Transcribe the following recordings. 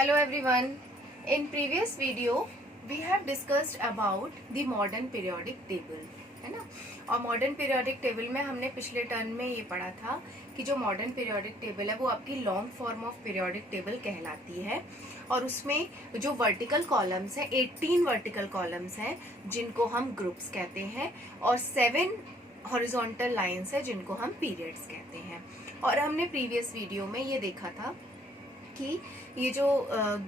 Hello everyone. In previous video we have discussed about the modern periodic table, है ना। और modern periodic table में हमने पिछले टर्म में ये पढ़ा था कि जो मॉडर्न पीरियोडिक टेबल है वो आपकी long form of periodic table कहलाती है। और उसमें जो वर्टिकल कॉलम्स हैं 18 वर्टिकल कॉलम्स हैं जिनको हम ग्रुप्स कहते हैं, और 7 हॉरिजॉन्टल लाइंस है जिनको हम पीरियड्स कहते हैं। और हमने प्रीवियस वीडियो में ये देखा था कि ये जो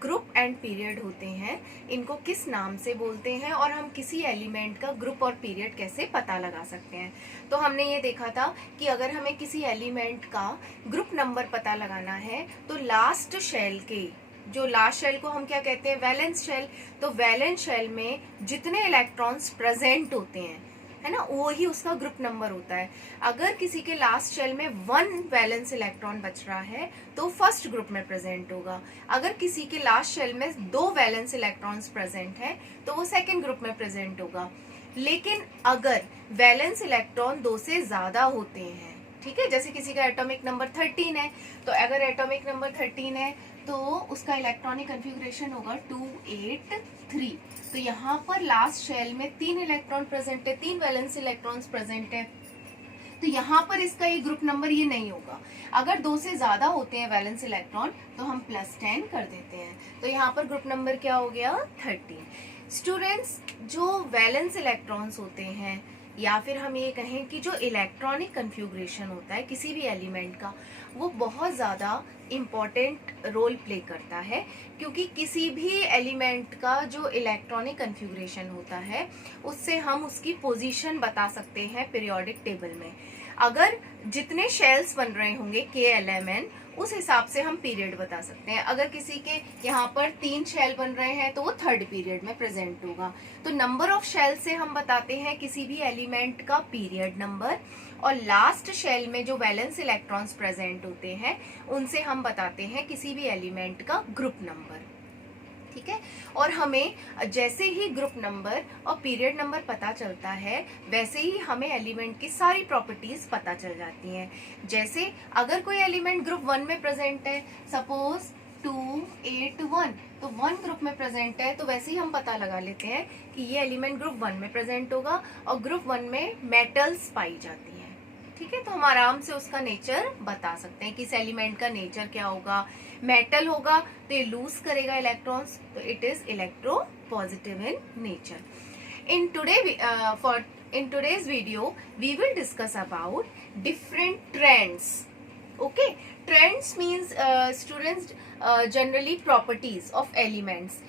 ग्रुप एंड पीरियड होते हैं इनको किस नाम से बोलते हैं और हम किसी एलिमेंट का ग्रुप और पीरियड कैसे पता लगा सकते हैं। तो हमने ये देखा था कि अगर हमें किसी एलिमेंट का ग्रुप नंबर पता लगाना है तो लास्ट शेल को हम क्या कहते हैं, वैलेंस शेल। तो वैलेंस शेल में जितने इलेक्ट्रॉन्स प्रेजेंट होते हैं, है ना, वो ही उसका ग्रुप नंबर होता है। अगर किसी के लास्ट शेल में 1 वैलेंस इलेक्ट्रॉन बच रहा है तो फर्स्ट ग्रुप में प्रेजेंट होगा। अगर किसी के लास्ट शेल में 2 वैलेंस इलेक्ट्रॉन्स प्रेजेंट है तो वो सेकंड ग्रुप में प्रेजेंट होगा। लेकिन अगर वैलेंस इलेक्ट्रॉन 2 से ज्यादा होते हैं, ठीक है, जैसे किसी का एटॉमिक नंबर 13 है, तो अगर एटॉमिक नंबर 13 है तो उसका इलेक्ट्रॉनिक कन्फिग्रेशन होगा 283। तो यहाँ पर लास्ट शेल में 3 इलेक्ट्रॉन प्रेजेंट है, 3 वैलेंस इलेक्ट्रॉन्स प्रेजेंट है, तो यहाँ पर इसका ये ग्रुप नंबर ये नहीं होगा। अगर 2 से ज्यादा होते हैं वैलेंस इलेक्ट्रॉन तो हम +10 कर देते हैं, तो यहाँ पर ग्रुप नंबर क्या हो गया, 13। स्टूडेंट्स, जो वैलेंस इलेक्ट्रॉन्स होते हैं या फिर हम ये कहें कि जो इलेक्ट्रॉनिक कन्फिग्रेशन होता है किसी भी एलिमेंट का, वो बहुत ज़्यादा इम्पॉर्टेंट रोल प्ले करता है, क्योंकि किसी भी एलिमेंट का जो इलेक्ट्रॉनिक कन्फिग्रेशन होता है उससे हम उसकी पोजीशन बता सकते हैं पीरियोडिक टेबल में। अगर जितने शेल्स बन रहे होंगे KLMN, उस हिसाब से हम पीरियड बता सकते हैं। अगर किसी के यहाँ पर 3 शेल बन रहे हैं तो वो थर्ड पीरियड में प्रेजेंट होगा। तो नंबर ऑफ शेल से हम बताते हैं किसी भी एलिमेंट का पीरियड नंबर, और लास्ट शेल में जो वैलेंस इलेक्ट्रॉन्स प्रेजेंट होते हैं उनसे हम बताते हैं किसी भी एलिमेंट का ग्रुप नंबर, ठीक है। और हमें जैसे ही ग्रुप नंबर और पीरियड नंबर पता चलता है वैसे ही हमें एलिमेंट की सारी प्रॉपर्टीज पता चल जाती हैं। जैसे अगर कोई एलिमेंट ग्रुप 1 में प्रेजेंट है, सपोज 281, तो 1 ग्रुप में प्रेजेंट है, तो वैसे ही हम पता लगा लेते हैं कि ये एलिमेंट ग्रुप 1 में प्रेजेंट होगा। और ग्रुप 1 में मेटल्स पाई जाती हैं, ठीक है। तो हम आराम से उसका नेचर बता सकते हैं कि इस एलिमेंट का नेचर क्या होगा। मेटल होगा तो ये लूज करेगा इलेक्ट्रॉन्स, तो it is electro positive in nature. In today's video we will discuss about different trends. Okay, trends means students generally properties of elements.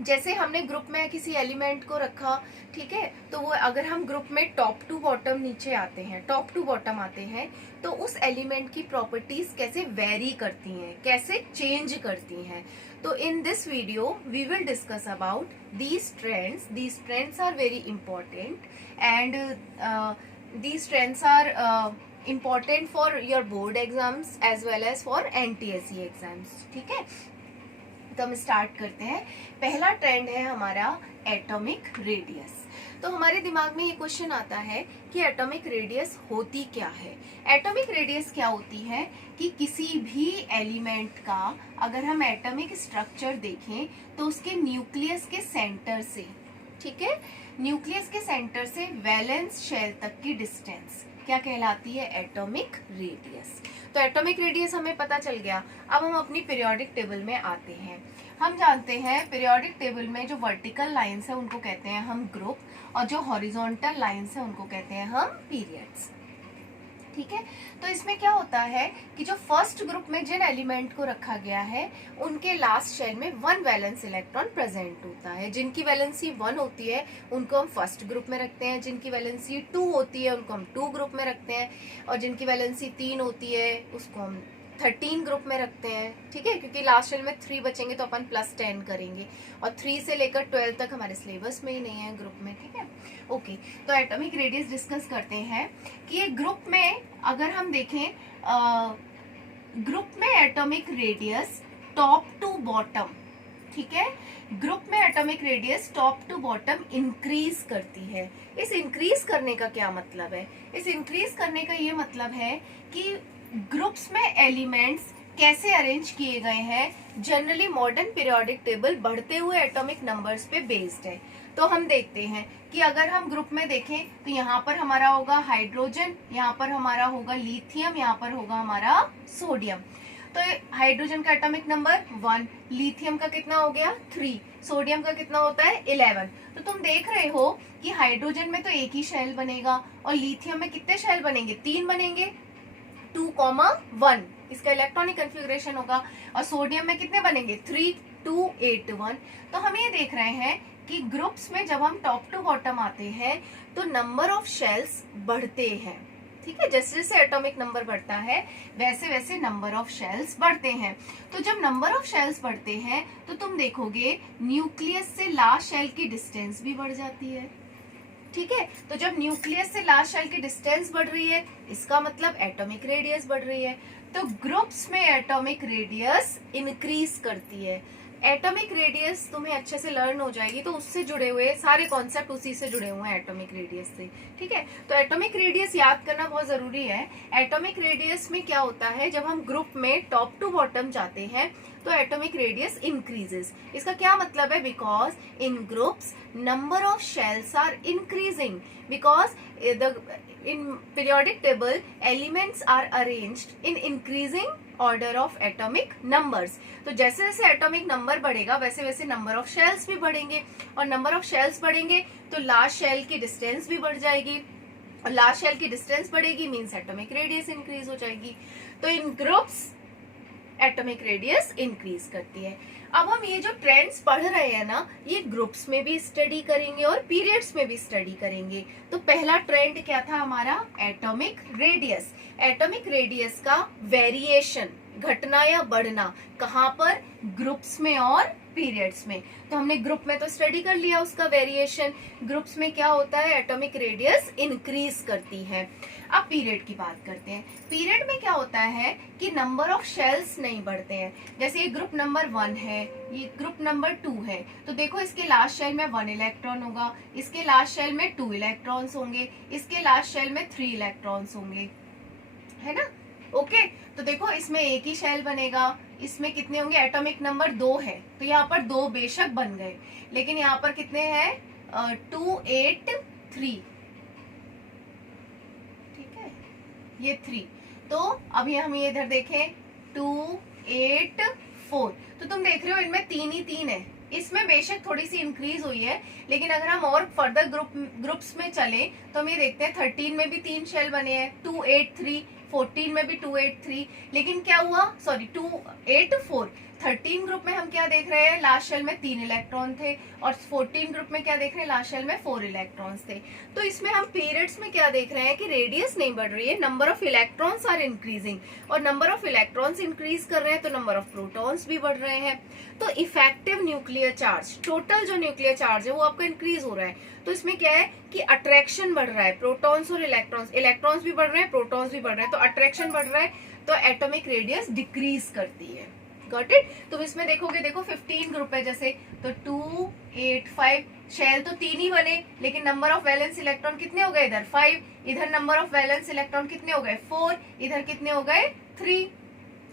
जैसे हमने ग्रुप में किसी एलिमेंट को रखा, ठीक है, तो वो अगर हम ग्रुप में टॉप टू बॉटम नीचे आते हैं, टॉप टू बॉटम आते हैं, तो उस एलिमेंट की प्रॉपर्टीज कैसे वेरी करती हैं, कैसे चेंज करती हैं। तो in this video we will discuss about these trends. These trends are very important and these trends are important for your board exams as well as for NTSE exams, ठीक है। तो हम स्टार्ट करते हैं। पहला ट्रेंड है हमारा atomic radius. तो हमारे दिमाग में ये क्वेश्चन आता है कि एटॉमिक रेडियस होती क्या है। एटॉमिक रेडियस क्या होती है कि किसी भी एलिमेंट का अगर हम एटॉमिक स्ट्रक्चर देखें तो उसके न्यूक्लियस के सेंटर से, ठीक है, न्यूक्लियस के सेंटर से वैलेंस शेल तक की डिस्टेंस क्या कहलाती है, एटॉमिक रेडियस। तो एटॉमिक रेडियस हमें पता चल गया। अब हम अपनी पीरियोडिक टेबल में आते हैं। हम जानते हैं पीरियोडिक टेबल में जो वर्टिकल लाइंस है उनको कहते हैं हम ग्रुप, और जो हॉरिजॉन्टल लाइंस है उनको कहते हैं हम पीरियड्स, ठीक है। तो इसमें क्या होता है कि जो फर्स्ट ग्रुप में जिन एलिमेंट को रखा गया है उनके लास्ट शेल में 1 वैलेंस इलेक्ट्रॉन प्रेजेंट होता है। जिनकी वैलेंसी 1 होती है उनको हम फर्स्ट ग्रुप में रखते हैं, जिनकी वैलेंसी 2 होती है उनको हम 2 ग्रुप में रखते हैं, और जिनकी वैलेंसी 3 होती है उसको हम 13 ग्रुप में रखते हैं, ठीक है, क्योंकि लास्ट शेल में 3 बचेंगे तो अपन +10 करेंगे, और 3 से लेकर 12 तक हमारे सिलेबस में ही नहीं है ग्रुप में, ठीक है। ओके, तो एटॉमिक रेडियस डिस्कस करते हैं कि ये ग्रुप में अगर हम देखें, ग्रुप में atomic radius top to bottom, ठीक है, ग्रुप में atomic radius top to bottom increase करती है। इस इंक्रीज करने का क्या मतलब है, इस इंक्रीज करने का ये मतलब है कि ग्रुप्स में एलिमेंट्स कैसे अरेंज किए गए हैं। जनरली मॉडर्न पीरियोडिक टेबल बढ़ते हुए एटॉमिक नंबर्स पे बेस्ड है। तो हम देखते हैं कि अगर हम ग्रुप में देखें तो यहाँ पर हमारा होगा हाइड्रोजन, यहाँ पर हमारा होगा लिथियम, यहाँ पर होगा हमारा सोडियम। तो हाइड्रोजन का एटॉमिक नंबर 1, लिथियम का कितना हो गया 3, सोडियम का कितना होता है 11। तो तुम देख रहे हो कि हाइड्रोजन में तो एक ही शेल बनेगा और लिथियम में कितने शेल बनेंगे, 3 बनेंगे, 2,1 इसका इलेक्ट्रॉनिक कन्फिगरेशन होगा। और सोडियम में कितने बनेंगे 3, 2, 8, 1। तो हम ये देख रहे हैं कि ग्रुप्स में जब हम टॉप टू बॉटम आते हैं तो नंबर ऑफ शेल्स बढ़ते हैं। ठीक है, जैसे जैसे एटॉमिक नंबर बढ़ता है वैसे वैसे नंबर ऑफ शेल्स बढ़ते हैं। तो जब नंबर ऑफ शेल्स बढ़ते हैं तो तुम देखोगे न्यूक्लियस से लास्ट शेल की डिस्टेंस भी बढ़ जाती है। ठीक है, तो जब न्यूक्लियस से लास्ट शेल की डिस्टेंस बढ़ रही है इसका मतलब एटॉमिक रेडियस बढ़ रही है। तो ग्रुप्स में एटॉमिक रेडियस इंक्रीज करती है। एटॉमिक रेडियस तुम्हें अच्छे से लर्न हो जाएगी तो उससे जुड़े हुए सारे कॉन्सेप्ट उसी से जुड़े हुए हैं एटॉमिक रेडियस से। ठीक है, तो एटॉमिक रेडियस याद करना बहुत जरूरी है। एटॉमिक रेडियस में क्या होता है, जब हम ग्रुप में टॉप टू बॉटम जाते हैं तो एटॉमिक रेडियस इंक्रीजेस। इसका क्या मतलब है, because in groups number of shells are increasing because in periodic table elements are arranged in increasing order of atomic numbers। तो जैसे जैसे एटॉमिक नंबर बढ़ेगा वैसे वैसे नंबर ऑफ शेल्स भी बढ़ेंगे और नंबर ऑफ शेल्स बढ़ेंगे तो लास्ट शेल की डिस्टेंस भी बढ़ जाएगी और लास्ट शेल की डिस्टेंस बढ़ेगी मींस एटॉमिक रेडियस इंक्रीज हो जाएगी। तो इन ग्रुप्स एटॉमिक रेडियस इंक्रीज करती है। अब हम ये जो ट्रेंड्स पढ़ रहे हैं ना, ये ग्रुप्स में भी स्टडी करेंगे और पीरियड्स में भी स्टडी करेंगे। तो पहला ट्रेंड क्या था हमारा, एटॉमिक रेडियस। एटॉमिक रेडियस का वेरिएशन, घटना या बढ़ना, कहाँ पर, ग्रुप्स में और पीरियड्स में। तो हमने ग्रुप में तो स्टडी कर लिया उसका वेरिएशन। ग्रुप्स में क्या होता है, एटॉमिक रेडियस इंक्रीज करती है। अब पीरियड की बात करते हैं। पीरियड में क्या होता है कि नंबर ऑफ शेल्स नहीं बढ़ते हैं। जैसे ये ग्रुप नंबर 1 है, ये ग्रुप नंबर 2 है, तो देखो इसके लास्ट शेल में 1 इलेक्ट्रॉन होगा, इसके लास्ट शेल में 2 इलेक्ट्रॉन्स होंगे, इसके लास्ट शेल में 3 इलेक्ट्रॉन्स होंगे, है ना। ओके, तो देखो इसमें एक ही शेल बनेगा, इसमें कितने होंगे, एटॉमिक नंबर 2 है तो यहाँ पर 2 बेशक बन गए, लेकिन यहाँ पर कितने हैं 2, 8, 3। ठीक है, ये 3। तो अभी हम ये इधर देखें 2, 8, 4। तो तुम देख रहे हो इनमें 3 ही 3 है। इसमें बेशक थोड़ी सी इंक्रीज हुई है, लेकिन अगर हम और फर्दर ग्रुप्स में चले तो हम ये देखते हैं 13 में भी 3 शेल बने हैं, 2, 8, 3। 14 में भी 2, 8, 3। लेकिन क्या हुआ, सॉरी 2, 8, 4। 13 ग्रुप में हम क्या देख रहे हैं, लास्ट शेल में 3 इलेक्ट्रॉन थे और 14 ग्रुप में क्या देख रहे हैं, लास्ट शेल में 4 इलेक्ट्रॉन्स थे। तो इसमें हम पीरियड्स में क्या देख रहे हैं कि रेडियस नहीं बढ़ रही है, number of electrons are increasing. और नंबर ऑफ इलेक्ट्रॉन्स इंक्रीज कर रहे हैं तो नंबर ऑफ प्रोटॉन्स भी बढ़ रहे हैं। तो इफेक्टिव न्यूक्लियर चार्ज, टोटल जो न्यूक्लियर चार्ज है वो आपका इंक्रीज हो रहा है। तो इसमें क्या है कि अट्रैक्शन बढ़ रहा है, प्रोटॉन्स और इलेक्ट्रॉन्स, इलेक्ट्रॉन्स भी बढ़ रहे हैं, प्रोटॉन्स भी बढ़ रहे हैं, तो अट्रैक्शन बढ़ रहा है तो एटॉमिक रेडियस डिक्रीज करती है। Got it. तुम इसमें देखोगे, देखो 15 ग्रुप है जैसे, तो 2, 8, 5 शेल तो 3 ही बने, लेकिन नंबर ऑफ वैलेंस इलेक्ट्रॉन कितने हो गए इधर 5, इधर नंबर ऑफ वैलेंस इलेक्ट्रॉन कितने हो गए 4, इधर कितने हो गए 3,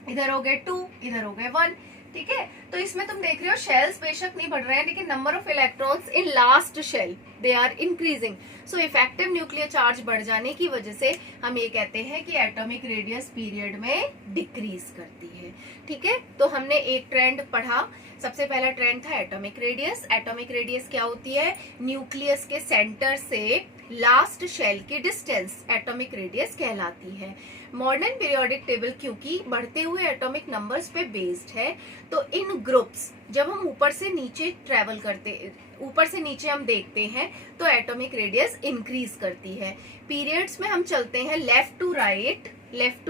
इधर हो गए 2, इधर हो गए 1। ठीक है, तो इसमें तुम देख रहे हो शेल्स बेशक नहीं बढ़ रहे हैं लेकिन number of electrons in last shell they are increasing. So effective nuclear charge बढ़ जाने की वजह से हम ये कहते हैं कि एटॉमिक रेडियस पीरियड में डिक्रीज करती है। ठीक है, तो हमने एक ट्रेंड पढ़ा। सबसे पहला ट्रेंड था एटॉमिक रेडियस। एटॉमिक रेडियस क्या होती है, न्यूक्लियस के सेंटर से लास्ट शेल की डिस्टेंस एटॉमिक रेडियस कहलाती है। मॉडर्न पीरियोडिक टेबल क्योंकि बढ़ते हुए एटॉमिक नंबर्स पे बेस्ड है, तो इन ग्रुप्स जब हम ऊपर से नीचे ट्रेवल करते, ऊपर से नीचे हम देखते हैं तो एटॉमिक रेडियस इंक्रीज करती है। पीरियड्स में हम चलते हैं लेफ्ट टू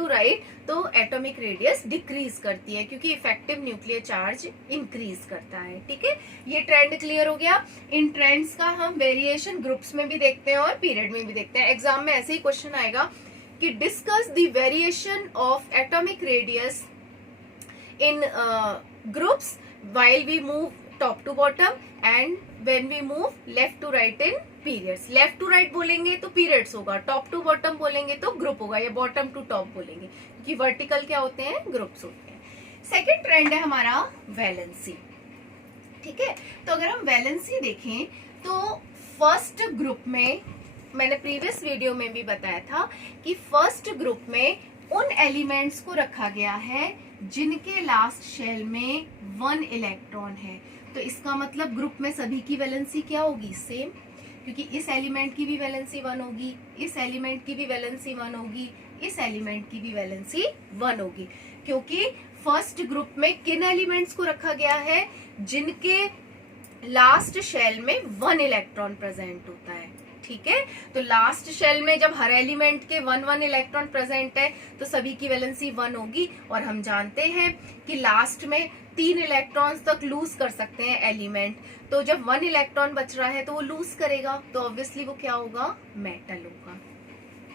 राइट, तो एटॉमिक रेडियस डिक्रीज करती है क्योंकि इफेक्टिव न्यूक्लियर चार्ज इंक्रीज करता है। ठीक है, ये ट्रेंड क्लियर हो गया। इन ट्रेंड्स का हम वेरिएशन ग्रुप्स में भी देखते हैं और पीरियड में भी देखते हैं। एग्जाम में ऐसे ही क्वेश्चन आएगा कि discuss the variation of atomic radius in groups while we move top to bottom and when we move left to right in periods. Left to right बोलेंगे तो पीरियड्स होगा, टॉप टू बॉटम बोलेंगे तो group होगा, या bottom to top बोलेंगे क्योंकि vertical क्या होते हैं, ग्रुप्स होते हैं। सेकेंड ट्रेंड है हमारा वैलेंसी। ठीक है, तो अगर हम वैलेंसी देखें तो फर्स्ट ग्रुप में, मैंने प्रीवियस वीडियो में भी बताया था कि फर्स्ट ग्रुप में उन एलिमेंट्स को रखा गया है जिनके लास्ट शेल में 1 इलेक्ट्रॉन है। तो इसका मतलब ग्रुप में सभी की वैलेंसी क्या होगी? सेम, क्योंकि इस एलिमेंट की भी वैलेंसी 1 होगी, इस एलिमेंट की भी वैलेंसी 1 होगी, इस एलिमेंट की भी वैलेंसी 1 होगी, क्योंकि फर्स्ट ग्रुप में किन एलिमेंट्स को रखा गया है? जिनके लास्ट शेल में 1 इलेक्ट्रॉन प्रेजेंट होता है। ठीक है, तो लास्ट शेल में जब हर एलिमेंट के 1 इलेक्ट्रॉन प्रेजेंट है तो सभी की वैलेंसी 1 होगी, और हम जानते हैं कि लास्ट में 3 इलेक्ट्रॉन्स तक लूज कर सकते हैं एलिमेंट, तो जब 1 इलेक्ट्रॉन बच रहा है तो वो लूज करेगा, तो ऑब्वियसली वो क्या होगा? मेटल होगा।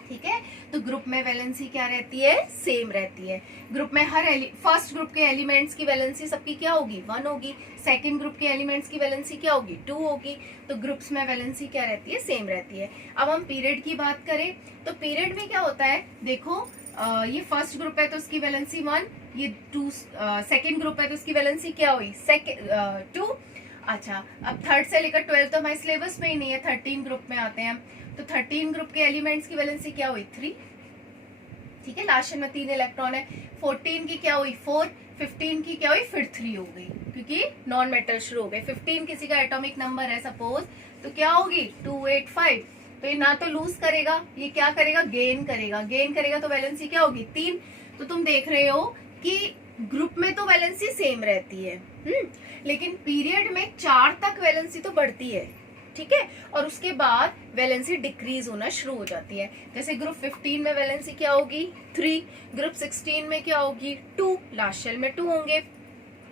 ठीक है, तो ग्रुप में वैलेंसी क्या रहती है? सेम रहती है। ग्रुप में हर फर्स्ट ग्रुप के एलिमेंट्स की वैलेंसी सबकी क्या होगी? 1 होगी। सेकंड ग्रुप के एलिमेंट्स की वैलेंसी क्या होगी? 2 होगी। तो ग्रुप्स में वैलेंसी क्या रहती है? सेम रहती है। अब हम पीरियड की बात करें तो पीरियड में क्या होता है? देखो, ये फर्स्ट ग्रुप है तो उसकी वैलेंसी 1, ये 2 सेकेंड ग्रुप है तो उसकी वैलेंसी क्या हुई? 2। अच्छा, अब थर्ड से लेकर 12 तो हमारे सिलेबस में ही नहीं है, 13 ग्रुप में आते हैं, तो 13 ग्रुप के एलिमेंट्स की वैलेंसी क्या हुई? 3। ठीक है, लास्ट में 3 इलेक्ट्रॉन है। 14 की क्या हुई? 4। 15 की क्या हुई? फिर 3 हो गई, क्योंकि नॉन मेटल शुरू हो गए। 15 किसी का एटॉमिक नंबर है सपोज, तो क्या होगी? 285। तो ये ना तो लूज करेगा, ये क्या करेगा? गेन करेगा। गेन करेगा तो वैलेंसी क्या होगी? 3। तो तुम देख रहे हो कि ग्रुप में तो वैलेंसी सेम रहती है, लेकिन पीरियड में 4 तक वैलेंसी तो बढ़ती है। ठीक है, और उसके बाद वैलेंसी डिक्रीज होना शुरू हो जाती है। जैसे ग्रुप 15 में वैलेंसी क्या होगी? 3। ग्रुप 16 में क्या होगी? 2। लास्ट शेल में 2 होंगे,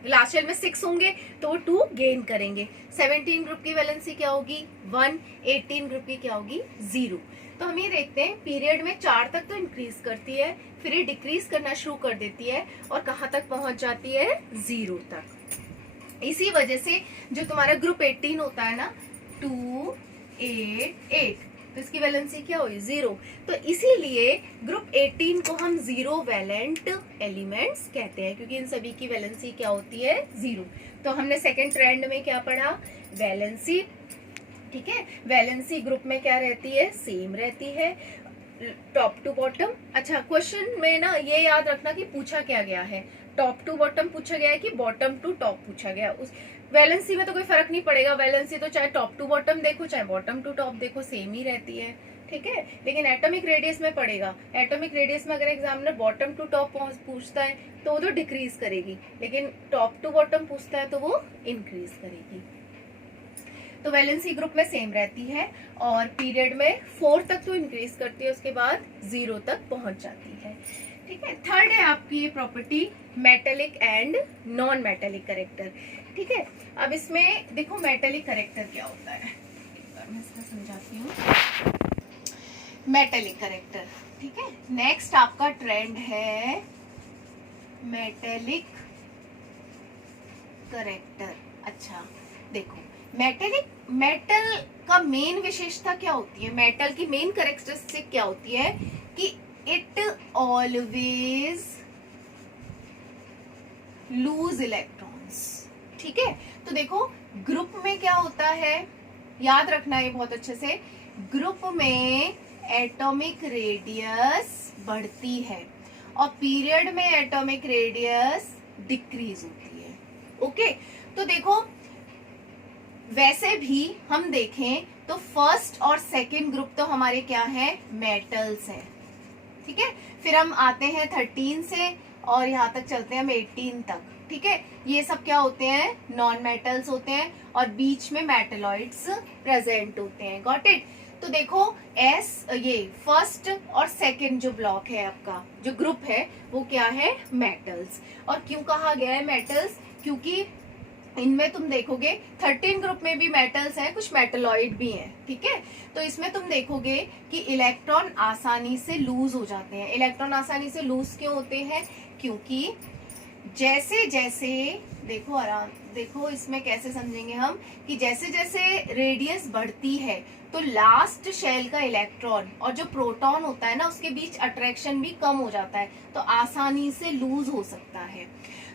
लास्ट शेल में 6 होंगे, तो वो 2 गेन करेंगे। 17 ग्रुप की वैलेंसी क्या होगी? 1। 18 ग्रुप की क्या होगी? 0। तो हम ये देखते हैं पीरियड में 4 तक तो इंक्रीज करती है, फिर ये डिक्रीज करना शुरू कर देती है, और कहाँ तक पहुंच जाती है? 0 तक। इसी वजह से जो तुम्हारा ग्रुप 18 होता है ना, 2, 8, 8, तो इसकी वैलेंसी क्या हुई? 0। तो इसीलिए ग्रुप 18 को हम 0 वैलेंट एलिमेंट्स कहते हैं, क्योंकि इन सभी की वैलेंसी क्या होती है? 0। तो हमने सेकेंड ट्रेंड में क्या पढ़ा? वैलेंसी। ठीक है, वैलेंसी ग्रुप में क्या रहती है? सेम रहती है, टॉप टू बॉटम। अच्छा, क्वेश्चन में ना ये याद रखना कि पूछा क्या गया है, टॉप टू बॉटम पूछा गया है कि बॉटम टू टॉप पूछा गया। उस वैलेंसी में तो कोई फर्क नहीं पड़ेगा, वैलेंसी तो चाहे टॉप टू बॉटम देखो चाहे बॉटम टू टॉप देखो सेम ही रहती है। ठीक है, लेकिन एटॉमिक रेडियस में पड़ेगा। एटॉमिक रेडियस में अगर एग्जामिनर बॉटम टू टॉप पूछता है तो वो तो डिक्रीज करेगी, लेकिन टॉप टू बॉटम पूछता है तो वो इंक्रीज करेगी। तो वैलेंसी ग्रुप में सेम रहती है, और पीरियड में 4 तक तो इंक्रीज करती है, उसके बाद 0 तक पहुंच जाती है। ठीक है, थर्ड है आपकी ये property, metallic and non metallic character. ठीक है, अब इसमें देखो मेटेलिक करेक्टर क्या होता है, एक बार मैं इसका समझाती हूँ। मेटेलिक करेक्टर, ठीक है, नेक्स्ट आपका ट्रेंड है मेटेलिक करेक्टर। अच्छा देखो, मेटल का मेन विशेषता क्या होती है? मेटल की मेन कैरेक्टरिस्टिक क्या होती है कि इट ऑलवेज लूज इलेक्ट्रॉन्स। ठीक है, तो देखो ग्रुप में क्या होता है, याद रखना है बहुत अच्छे से, ग्रुप में एटॉमिक रेडियस बढ़ती है और पीरियड में एटॉमिक रेडियस डिक्रीज होती है। ओके, तो देखो वैसे भी हम देखें तो फर्स्ट और सेकंड ग्रुप तो हमारे क्या है? मेटल्स है। ठीक है, फिर हम आते हैं 13 से और यहाँ तक चलते हैं हम 18 तक। ठीक है, ये सब क्या होते हैं? नॉन मेटल्स होते हैं, और बीच में मेटलॉइड्स प्रेजेंट होते हैं। Got it? तो देखो ये फर्स्ट और सेकंड जो ब्लॉक है आपका, जो ग्रुप है, वो क्या है? मेटल्स। और क्यों कहा गया है मेटल्स? क्योंकि इनमें तुम देखोगे 13 ग्रुप में भी मेटल्स हैं, कुछ मेटलॉइड भी हैं। ठीक है, तो इसमें तुम देखोगे कि इलेक्ट्रॉन आसानी से लूज हो जाते हैं। इलेक्ट्रॉन आसानी से लूज क्यों होते हैं? क्योंकि जैसे जैसे देखो आराम देखो, इसमें कैसे समझेंगे हम कि जैसे जैसे रेडियस बढ़ती है तो लास्ट शेल का इलेक्ट्रॉन और जो प्रोटॉन होता है ना, उसके बीच अट्रैक्शन भी कम हो जाता है, तो आसानी से लूज हो सकता है।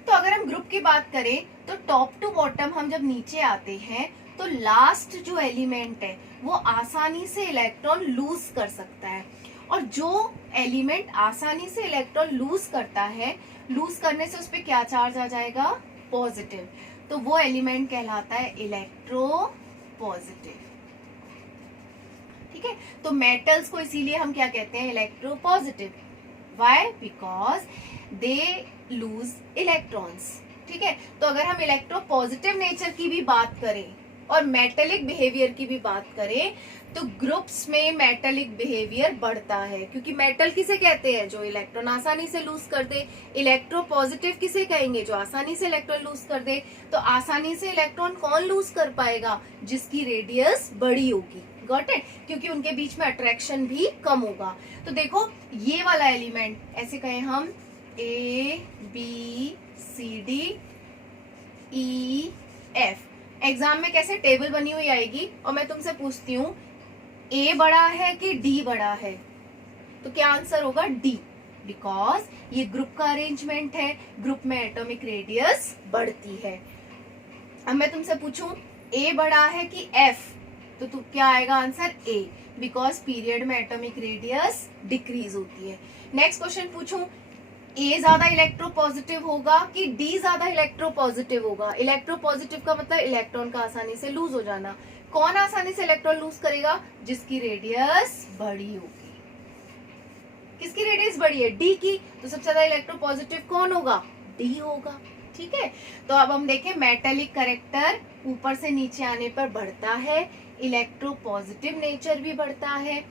तो अगर हम ग्रुप की बात करें तो टॉप टू बॉटम हम जब नीचे आते हैं तो लास्ट जो एलिमेंट है वो आसानी से इलेक्ट्रॉन लूज कर सकता है, और जो एलिमेंट आसानी से इलेक्ट्रॉन लूज करता है, लूज करने से उस पर क्या चार्ज आ जाएगा, पॉजिटिव, तो वो एलिमेंट कहलाता है इलेक्ट्रो पॉजिटिव। ठीक है, तो मेटल्स को इसीलिए हम क्या कहते हैं, electropositive. Why? Because they lose electrons. ठीक है, तो अगर हम इलेक्ट्रो पॉजिटिव नेचर की भी बात करें और मेटेलिक बिहेवियर की भी बात करें तो ग्रुप्स में मेटेलिक बिहेवियर बढ़ता है, क्योंकि मेटल किसे कहते हैं, जो इलेक्ट्रॉन आसानी से लूज कर दे। इलेक्ट्रो पॉजिटिव किसे कहेंगे, जो आसानी से इलेक्ट्रॉन लूज कर दे। तो आसानी से इलेक्ट्रॉन कौन लूज कर पाएगा, जिसकी रेडियस बड़ी होगी। Got it? क्योंकि उनके बीच में अट्रैक्शन भी कम होगा। तो देखो ये वाला एलिमेंट ऐसे कहें हम, A B C D E F, exam में कैसे टेबल बनी हुई आएगी और मैं तुमसे पूछती हूँ A बड़ा है कि D बड़ा है, तो क्या आंसर होगा, D, बिकॉज ये ग्रुप का अरेंजमेंट है, ग्रुप में एटॉमिक रेडियस बढ़ती है। अब मैं तुमसे पूछूं A बड़ा है कि F, तो तू क्या आएगा आंसर, A, बिकॉज पीरियड में एटॉमिक रेडियस डिक्रीज होती है। नेक्स्ट क्वेश्चन पूछूं A ज्यादा इलेक्ट्रो पॉजिटिव होगा कि D ज्यादा इलेक्ट्रो पॉजिटिव होगा। इलेक्ट्रो पॉजिटिव का मतलब इलेक्ट्रॉन का आसानी से लूज हो जाना। कौन आसानी से इलेक्ट्रॉन लूज करेगा, जिसकी रेडियस बड़ी होगी। किसकी रेडियस बड़ी है, D की, तो सबसे ज्यादा इलेक्ट्रो पॉजिटिव कौन होगा, D होगा। ठीक है, तो अब हम देखें मेटेलिक कैरेक्टर ऊपर से नीचे आने पर बढ़ता है, इलेक्ट्रो पॉजिटिव नेचर भी बढ़ता है।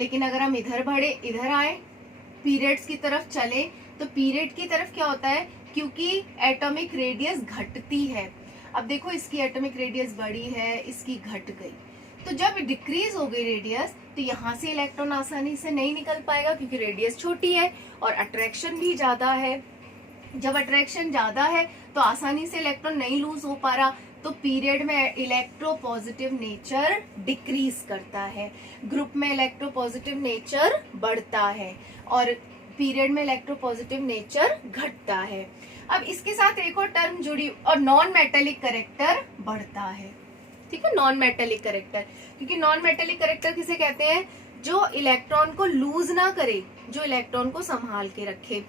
लेकिन अगर हम इधर बढ़े, इधर आए, पीरियड्स की तरफ चले, तो पीरियड की तरफ क्या होता है, क्योंकि एटॉमिक रेडियस घटती है। अब देखो इसकी एटॉमिक रेडियस बड़ी है, इसकी घट गई, तो जब डिक्रीज हो गई रेडियस तो यहाँ से इलेक्ट्रॉन आसानी से नहीं निकल पाएगा, क्योंकि रेडियस छोटी है और अट्रैक्शन भी ज्यादा है। जब अट्रैक्शन ज्यादा है तो आसानी से इलेक्ट्रॉन नहीं लूज हो पा रहा, तो पीरियड में इलेक्ट्रो पॉजिटिव नेचर डिक्रीज करता है, ग्रुप में इलेक्ट्रो पॉजिटिव नेचर बढ़ता है और पीरियड में इलेक्ट्रो पॉजिटिव नेचर घटता है। अब इसके साथ एक और टर्म जुड़ी, और नॉन मेटेलिक कैरेक्टर बढ़ता है। ठीक है, नॉन मेटेलिक कैरेक्टर, क्योंकि नॉन मेटेलिक कैरेक्टर किसे कहते हैं, जो इलेक्ट्रॉन को लूज ना करे, जो इलेक्ट्रॉन को संभाल के रखे।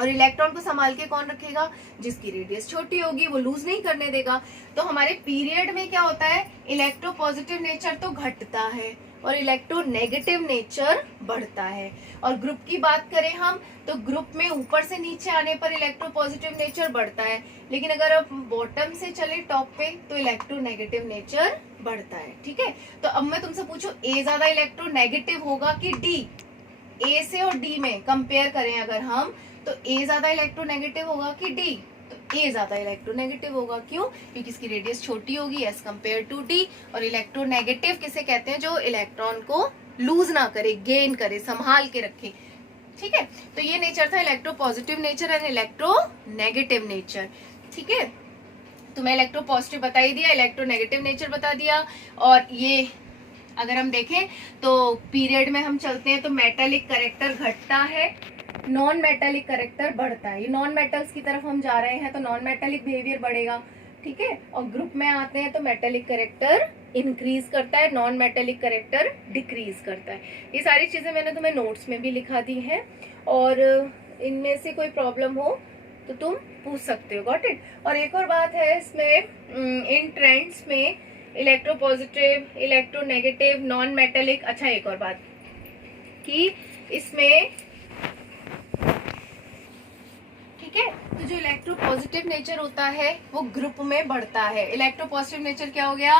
और इलेक्ट्रॉन को संभाल के कौन रखेगा, जिसकी रेडियस छोटी होगी, वो लूज नहीं करने देगा। तो हमारे पीरियड में क्या होता है, इलेक्ट्रो पॉजिटिव नेचर तो घटता है और इलेक्ट्रो नेगेटिव नेचर बढ़ता है। और ग्रुप की बात करें हम, तो ग्रुप में ऊपर से नीचे आने पर इलेक्ट्रो पॉजिटिव नेचर बढ़ता है, लेकिन अगर आप बॉटम से चले टॉप पे तो इलेक्ट्रो नेगेटिव नेचर बढ़ता है। ठीक है, तो अब मैं तुमसे पूछूं A ज्यादा इलेक्ट्रो नेगेटिव होगा कि D? A से और D में कंपेयर करें अगर हम, तो A ज्यादा इलेक्ट्रो नेगेटिव होगा कि D? तो A ज्यादा इलेक्ट्रो नेगेटिव होगा। क्यों? क्योंकि इसकी रेडियस छोटी होगी एज कंपेयर टू D। और इलेक्ट्रो नेगेटिव किसे कहते हैं, जो इलेक्ट्रॉन को लूज ना करे, गेन करे, संभाल के रखे। ठीक है, तो ये नेचर था electro positive nature and electro negative nature. ठीक है, तो मैं इलेक्ट्रो पॉजिटिव बता ही दिया, इलेक्ट्रो नेगेटिव नेचर बता दिया। और ये अगर हम देखें तो पीरियड में हम चलते हैं तो मेटेलिक कैरेक्टर घटता है, नॉन मेटेलिक कैरेक्टर बढ़ता है। ये नॉन मेटल्स की तरफ हम जा रहे हैं तो नॉन मेटेलिक बिहेवियर बढ़ेगा। ठीक है, और ग्रुप में आते हैं तो मेटेलिक कैरेक्टर इंक्रीज करता है, नॉन मेटेलिक कैरेक्टर डिक्रीज करता है। ये सारी चीजें मैंने तुम्हें नोट्स में भी लिखा दी हैं, और इनमें से कोई प्रॉब्लम हो तो तुम पूछ सकते हो। Got it? और एक और बात है इसमें, इन ट्रेंड्स में electro positive, electro negative, non metallic, अच्छा एक और बात कि इसमें, ठीक है, तो जो इलेक्ट्रो पॉजिटिव नेचर होता है वो ग्रुप में बढ़ता है। इलेक्ट्रो पॉजिटिव नेचर क्या हो गया,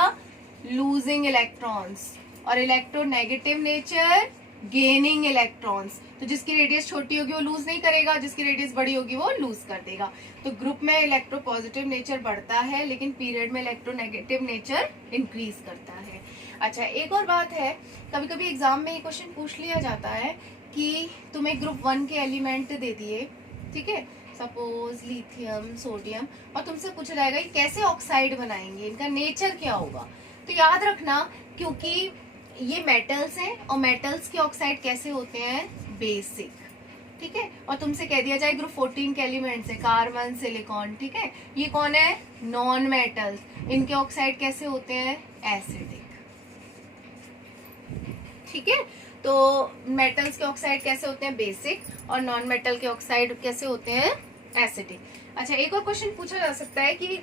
लूजिंग इलेक्ट्रॉन्स, और electro negative nature gaining electrons. तो जिसकी रेडियस छोटी होगी वो लूज नहीं करेगा, जिसकी रेडियस बड़ी होगी वो लूज कर देगा। तो ग्रुप में इलेक्ट्रो पॉजिटिव नेचर बढ़ता है, लेकिन पीरियड में इलेक्ट्रो नेगेटिव नेचर इंक्रीज करता है। अच्छा एक और बात है, कभी कभी एग्जाम में ये क्वेश्चन पूछ लिया जाता है कि तुम्हें ग्रुप 1 के एलिमेंट दे दिए, ठीक है, सपोज लिथियम, सोडियम, और तुमसे पूछा जाएगा कि कैसे ऑक्साइड बनाएंगे, इनका नेचर क्या होगा। तो याद रखना, क्योंकि ये मेटल्स हैं और मेटल्स के ऑक्साइड कैसे होते हैं, बेसिक। ठीक है, और तुमसे कह दिया जाए ग्रुप 14 के एलिमेंट्स है कार्बन, सिलिकॉन, ठीक है, ये कौन है, नॉन मेटल्स, इनके ऑक्साइड कैसे होते हैं, एसिडिक, ठीक है। तो मेटल्स के ऑक्साइड कैसे होते हैं, बेसिक, और नॉन मेटल के ऑक्साइड कैसे होते हैं, एसिडिक। अच्छा, एक और क्वेश्चन पूछा जा सकता है कि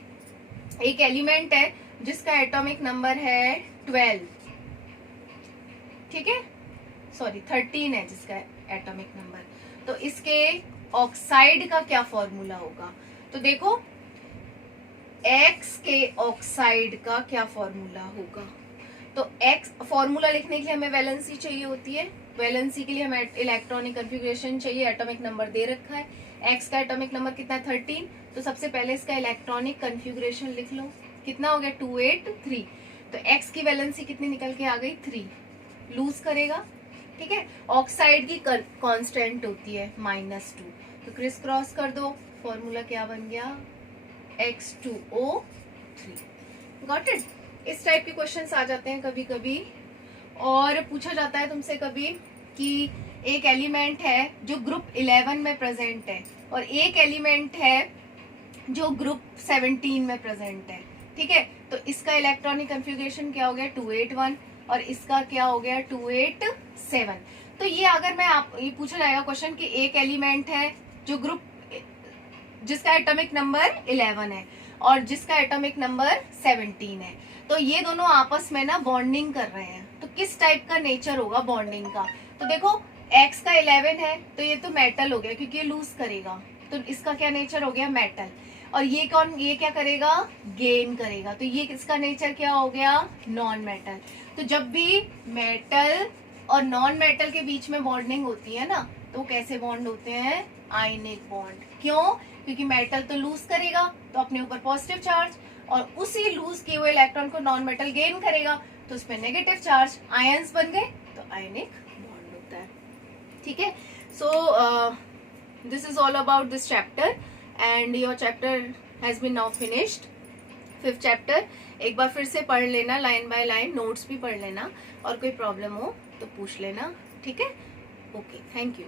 एक एलिमेंट है जिसका एटॉमिक नंबर है 12, ठीक है, सॉरी 13 है जिसका एटॉमिक नंबर, तो इसके ऑक्साइड का क्या फॉर्मूला होगा। तो देखो X के ऑक्साइड का क्या फॉर्मूला होगा, तो X फॉर्मूला लिखने के लिए हमें वैलेंसी चाहिए होती है, वैलेंसी के लिए हमें इलेक्ट्रॉनिक कन्फिग्रेशन चाहिए, एटॉमिक नंबर दे रखा है, X का एटॉमिक नंबर कितना है 13, तो सबसे पहले इसका इलेक्ट्रॉनिक कन्फिग्रेशन लिख लो, कितना हो गया 283, तो X की वैलेंसी कितनी निकल के आ गई 3, लूज करेगा, ठीक है। ऑक्साइड की कांस्टेंट होती है -2, तो क्रिस क्रॉस कर दो, फॉर्मूला क्या बन गया X2O3, गॉट इट। इस टाइप के क्वेश्चंस आ जाते हैं कभी कभी, और पूछा जाता है तुमसे कभी कि एक एलिमेंट है जो ग्रुप 11 में प्रेजेंट है और एक एलिमेंट है जो ग्रुप 17 में प्रेजेंट है, ठीक है, तो इसका इलेक्ट्रॉनिक कन्फिग्रेशन क्या हो गया 281 और इसका क्या हो गया 287। तो ये अगर मैं ये पूछा जाएगा क्वेश्चन कि एक एलिमेंट है जो ग्रुप जिसका एटॉमिक नंबर 11 है और जिसका एटॉमिक नंबर 17 है, तो ये दोनों आपस में ना बॉन्डिंग कर रहे हैं, तो किस टाइप का नेचर होगा बॉन्डिंग का। तो देखो X का 11 है तो ये तो मेटल हो गया क्योंकि ये लूज करेगा, तो इसका क्या नेचर हो गया मेटल, और ये क्या करेगा गेन करेगा, तो ये इसका नेचर क्या हो गया नॉन मेटल। तो जब भी मेटल और नॉन मेटल के बीच में बॉन्डिंग होती है ना, तो कैसे बॉन्ड होते हैं, आयनिक बॉन्ड। क्यों, क्योंकि मेटल तो लूज करेगा तो अपने ऊपर पॉजिटिव चार्ज, और उसी लूज किए हुए इलेक्ट्रॉन को नॉन मेटल गेन करेगा तो उसमें नेगेटिव चार्ज, आयंस बन गए, तो आयनिक बॉन्ड होता है, ठीक है। So this is all about this chapter and your chapter has been now finished, 5th chapter. एक बार फिर से पढ़ लेना लाइन बाय लाइन, नोट्स भी पढ़ लेना, और कोई प्रॉब्लम हो तो पूछ लेना, ठीक है। Okay, thank you.